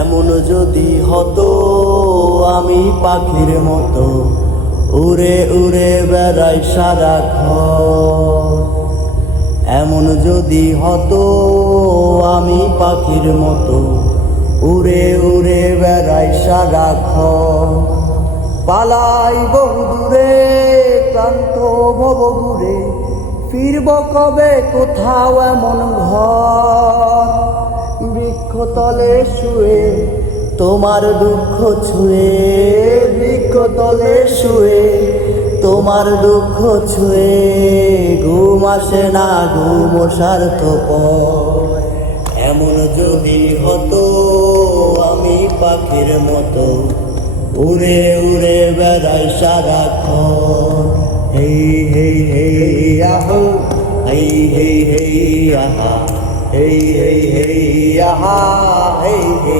এমন যদি হতো আমি পাখির মতো উড়ে উড়ে বেড়াই সারাক্ষণ। এমন যদি হতো আমি পাখির মতো উড়ে উড়ে বেড়াই সারাক্ষণ। পালাই বহুদূরে ক্লান্ত ভবদূরে, ফিরব কবে কোথাও এমন ঘর। বৃক্ষতলে শুয়ে তোমার দুঃখ ছুঁয়ে, বৃক্ষতলে শুয়ে তোমার দুঃখ ছুঁয়ে, ঘুম আসে না ঘুম স্বার্থপর। এমন যদি হতো আমি পাখির মতো উড়ে উড়ে বেড়াই সারাক্ষণ। হেই হেই হেই আহো, হেই হেই হেই আহা, হেই হেই হেই আহা, হেই হেই।